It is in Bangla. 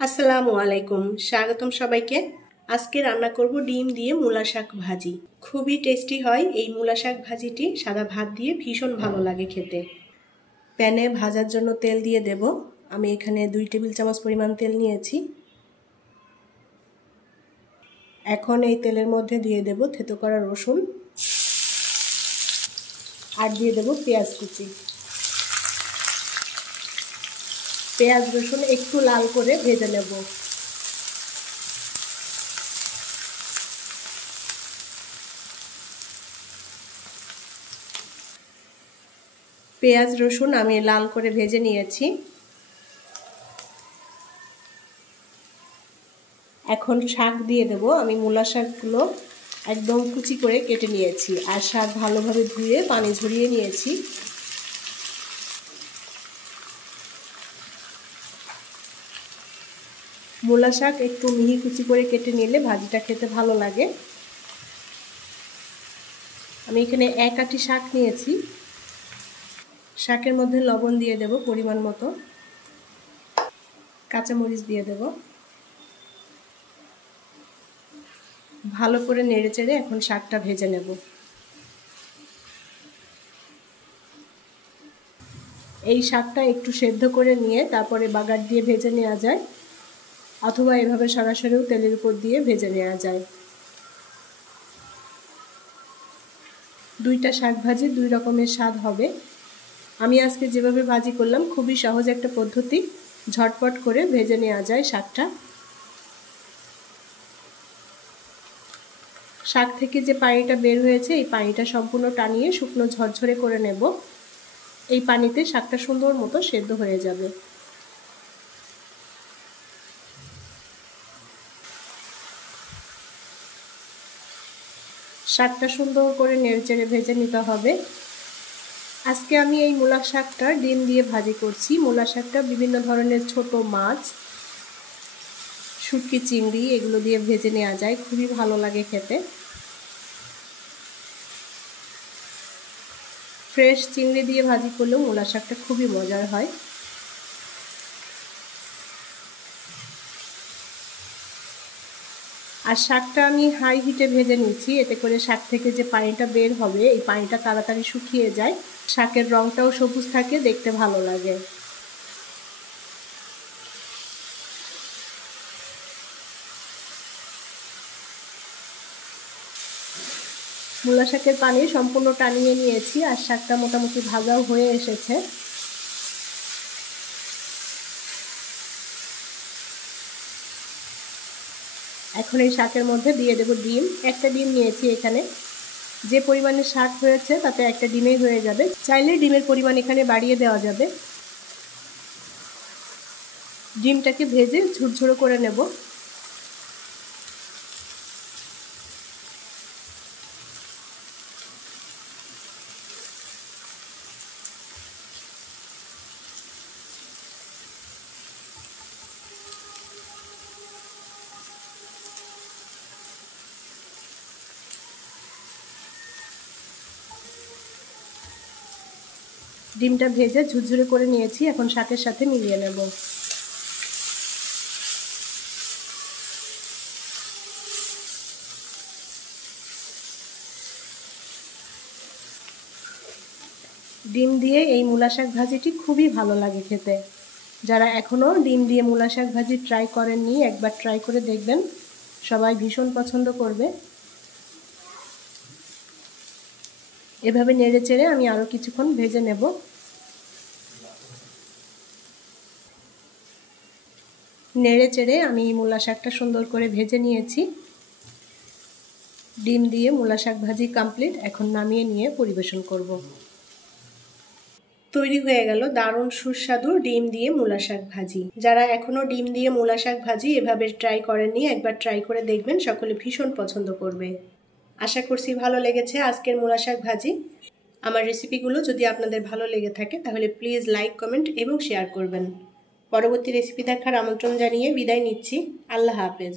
আসসালামু আলাইকুম, স্বাগতম সবাইকে। আজকে রান্না করব ডিম দিয়ে মূলা শাক ভাজি। খুবই টেস্টি হয় এই মূলা শাক ভাজিটি, সাদা ভাত দিয়ে ভীষণ ভালো লাগে খেতে। প্যানে ভাজার জন্য তেল দিয়ে দেব। আমি এখানে 2 টেবিল চামচ পরিমাণ তেল নিয়েছি। এখন এই তেলের মধ্যে দিয়ে দেব থেতো করা রসুন আর দিয়ে দেব পেঁয়াজ কুচি। পেঁয়াজ রসুন একটু লাল করে ভেজে নেব। পেঁয়াজ রসুন আমি লাল করে ভেজে নিয়েছি। এখন শাক দিয়ে দেব। আমি মূলা শাকগুলো একদম কুচি করে কেটে নিয়েছি আর শাক ভালোভাবে ধুয়ে পানি ঝরিয়ে নিয়েছি। মূলা শাক একটু মিহি কুচি করে কেটে নিলে ভাজিটা খেতে ভালো লাগে। আমি এখানে 1 আঁটি শাক নিয়েছি। শাকের মধ্যে লবণ দিয়ে দেব পরিমাণ মতো, কাঁচামরিচ দিয়ে দেব। ভালো করে নেড়েচেড়ে এখন শাকটা ভেজে নেব। এই শাকটা একটু সেদ্ধ করে নিয়ে তারপরে বাগার দিয়ে ভেজে নেওয়া যায়, অথবা এভাবে সরাসরিও তেলের উপর দিয়ে ভেজে নেওয়া যায়। 2টা শাক ভাজি 2 রকমের স্বাদ হবে। আমি আজকে যেভাবে ভাজি করলাম খুবই সহজ একটা পদ্ধতি, ঝটপট করে ভেজে নেওয়া যায় শাকটা। শাক থেকে যে পানিটা বের হয়েছে এই পানিটা সম্পূর্ণ টানিয়ে শুকনো ঝরঝরে করে নেব। এই পানিতে শাকটা সুন্দর মতো সেদ্ধ হয়ে যাবে। শাকটা সুন্দর করে নেড়েচেড়ে ভেজে নিতে হবে। আজকে আমি এই মূলা শাকটা ডিম দিয়ে ভাজি করছি। মূলা শাকটা বিভিন্ন ধরনের ছোট মাছ, শুটকি, চিংড়ি এগুলো দিয়ে ভেজে নেওয়া যায়, খুবই ভালো লাগে খেতে। ফ্রেশ চিংড়ি দিয়ে ভাজি করলেও মূলা শাকটা খুবই মজার হয়। আর শাকটা আমি হাই হিটে ভেজে নিচ্ছি, এতে করে শাক থেকে যে পানিটা বের হবে এই পানিটা তাড়াতাড়ি শুকিয়ে যায়। শাকের রংটাও সবুজ থাকে, দেখতে ভালো লাগে। মূলা শাকের পানি সম্পূর্ণ টানিয়ে নিয়েছি আর শাকটা মোটামুটি ভাজাও হয়ে এসেছে। এখন এই শাকের মধ্যে দিয়ে দেব ডিম। একটা ডিম নিয়েছি এখানে। যে পরিমাণে শাক হয়েছে তাতে একটা ডিমেই হয়ে যাবে, চাইলে ডিমের পরিমাণ এখানে বাড়িয়ে দেওয়া যাবে। ডিমটাকে ভেজে ঝুরঝুরো করে নেব। ডিমটা ভেজে ঝুরঝুরে করে নিয়েছি, এখন শাকের সাথে মিলিয়ে নেব। ডিম দিয়ে এই মূলা শাক ভাজিটি খুবই ভালো লাগে খেতে। যারা এখনও ডিম দিয়ে মূলা শাক ভাজি ট্রাই করেননি, একবার ট্রাই করে দেখবেন, সবাই ভীষণ পছন্দ করবে। এভাবে নেড়ে চেড়ে আমি আরও কিছুক্ষণ ভেজে নেব। নেড়ে চেড়ে আমি মূলা শাকটা সুন্দর করে ভেজে নিয়েছি। ডিম দিয়ে মূলা শাক ভাজি কমপ্লিট। এখন নামিয়ে নিয়ে পরিবেশন করব। তৈরি হয়ে গেল দারুণ সুস্বাদু ডিম দিয়ে মূলা শাক ভাজি। যারা এখনো ডিম দিয়ে মূলা শাক ভাজি এভাবে ট্রাই করেননি, একবার ট্রাই করে দেখবেন, সকলে ভীষণ পছন্দ করবে। আশা করছি ভালো লেগেছে আজকের মূলা শাক ভাজি। আমার রেসিপিগুলো যদি আপনাদের ভালো লেগে থাকে তাহলে প্লিজ লাইক, কমেন্ট এবং শেয়ার করবেন। পরবর্তী রেসিপি দেখার আমন্ত্রণ জানিয়ে বিদায় নিচ্ছি। আল্লাহ হাফেজ।